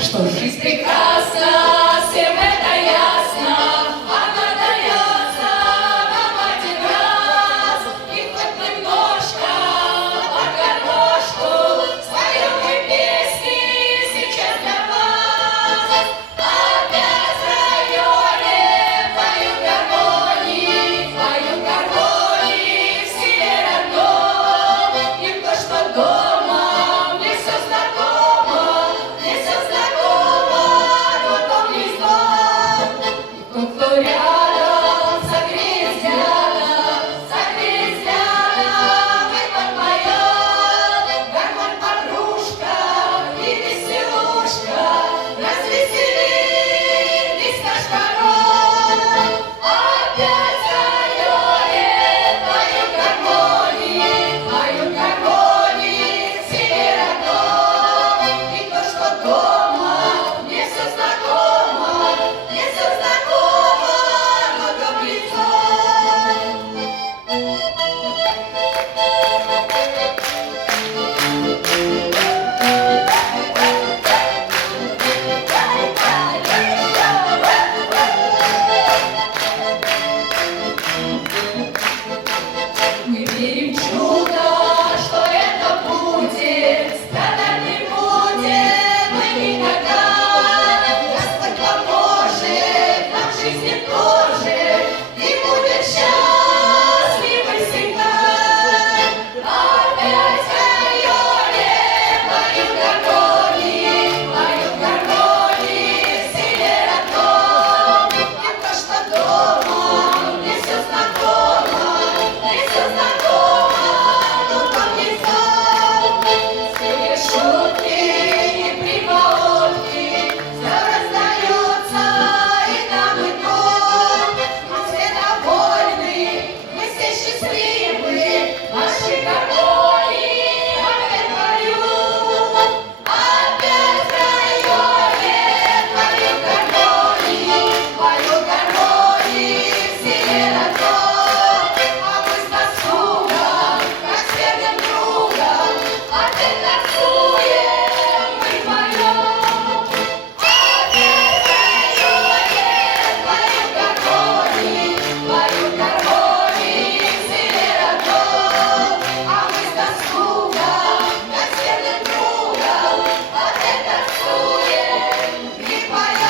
Что жизнь прекрасна, всем это ясно, она дается нам один раз. И хоть немножко под гармошку споем мы песни сейчас для вас. Опять в районе поют гармонии в селе родном. И то, что дома мне все знакомо, мне все знакомо, но дом не знал. Тот, кто рядом, согреет взглядом, и подпоет. Гармонь подружка и веселушка развеселит весь наш город. Опять в районе поют гармонии в селе родном. И то, что дома мне все знакомо, но дом лицо. Мы верим в чудо, что это будет, страдать не будем мы никогда. Господь поможет нам в жизни тоже, и будем счастливы всегда. Опять в районе поют гармонии в селе родном. И то, что дома мне все знакомо, но дом не знал. Все шутки и прибаутки, все раздается и нам, и том. Мы все довольны, мы все счастливы, наши гармонии опять поют. Опять в районе поют гармонии в селе родном. А мы с досугом, как с верным другом, опять танцуем, мы поем. Опять в районе поют гармонии в селе родном. А мы с досугом, как с верным другом, опять танцуем, мы поем.